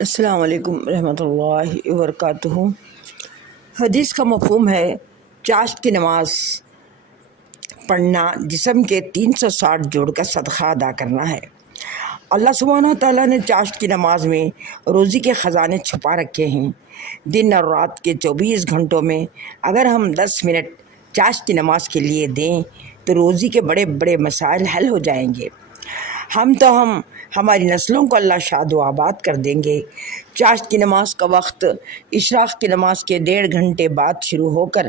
السلام علیکم رحمۃ اللہ وبرکاتہ۔ حدیث کا مفہوم ہے چاشت کی نماز پڑھنا، جسم کے 360 جوڑ کا صدقہ ادا کرنا ہے۔ اللہ سبحانہ و تعالیٰ نے چاشت کی نماز میں روزی کے خزانے چھپا رکھے ہیں۔ دن اور رات کے 24 گھنٹوں میں اگر ہم 10 منٹ چاشت کی نماز کے لیے دیں تو روزی کے بڑے بڑے مسائل حل ہو جائیں گے۔ ہماری نسلوں کو اللہ شاد و آباد کر دیں گے۔ چاشت کی نماز کا وقت اشراق کی نماز کے 1.5 گھنٹے بعد شروع ہو کر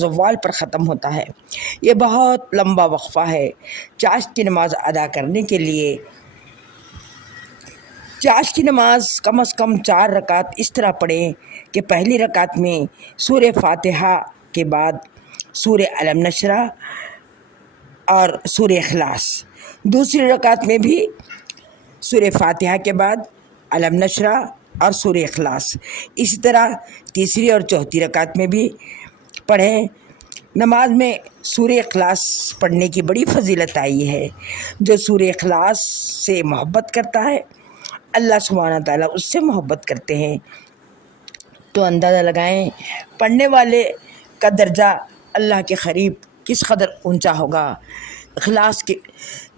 زوال پر ختم ہوتا ہے۔ یہ بہت لمبا وقفہ ہے۔ چاشت کی نماز ادا کرنے کے لیے چاشت کی نماز کم از کم 4 رکعت اس طرح پڑھیں کہ پہلی رکعت میں سورہ فاتحہ کے بعد سورہ الم نشرح اور سورہ اخلاص، دوسری رکعت میں بھی سورہ فاتحہ کے بعد الم نشرح اور سورہ اخلاص، اسی طرح تیسری اور چوتھی رکعت میں بھی پڑھیں۔ نماز میں سورہ اخلاص پڑھنے کی بڑی فضیلت آئی ہے۔ جو سورہ اخلاص سے محبت کرتا ہے اللہ سبحانہ تعالیٰ اس سے محبت کرتے ہیں۔ تو اندازہ لگائیں پڑھنے والے کا درجہ اللہ کے قریب کس قدر اونچا ہوگا۔ اخلاص کے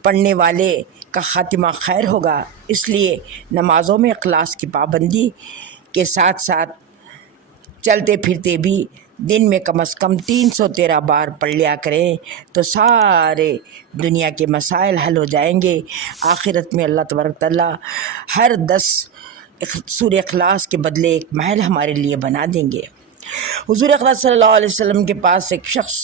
پڑھنے والے کا خاتمہ خیر ہوگا۔ اس لیے نمازوں میں اخلاص کی پابندی کے ساتھ ساتھ چلتے پھرتے بھی دن میں کم از کم 313 بار پڑھ لیا کریں تو سارے دنیا کے مسائل حل ہو جائیں گے۔ آخرت میں اللہ تبارک تعالیٰ ہر 10 سورہ اخلاص کے بدلے ایک محل ہمارے لیے بنا دیں گے۔ حضور اقدس صلی اللہ علیہ وسلم کے پاس ایک شخص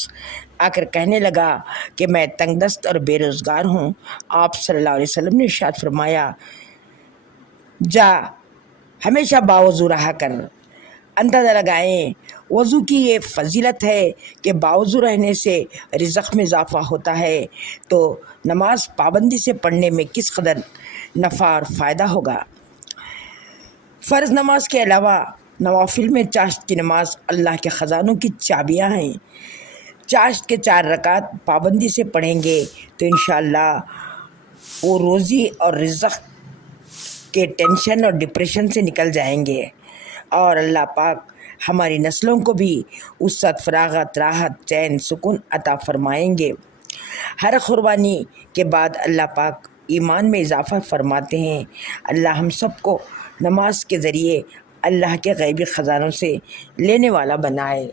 آ کر کہنے لگا کہ میں تنگ دست اور بے روزگار ہوں۔ آپ صلی اللہ علیہ وسلم نے ارشاد فرمایا، جا ہمیشہ باوضو رہا کر۔ اندازہ لگائیں وضو کی یہ فضیلت ہے کہ باوضو رہنے سے رزق میں اضافہ ہوتا ہے، تو نماز پابندی سے پڑھنے میں کس قدر نفع اور فائدہ ہوگا۔ فرض نماز کے علاوہ نوافل میں چاشت کی نماز اللہ کے خزانوں کی چابیاں ہیں۔ چاشت کے 4 رکعت پابندی سے پڑھیں گے تو انشاءاللہ وہ روزی اور رزق کے ٹینشن اور ڈپریشن سے نکل جائیں گے، اور اللہ پاک ہماری نسلوں کو بھی وسعت، فراغت، راحت، چین، سکون عطا فرمائیں گے۔ ہر قربانی کے بعد اللہ پاک ایمان میں اضافہ فرماتے ہیں۔ اللہ ہم سب کو نماز کے ذریعے اللہ کے غیبی خزانوں سے لینے والا بنائے۔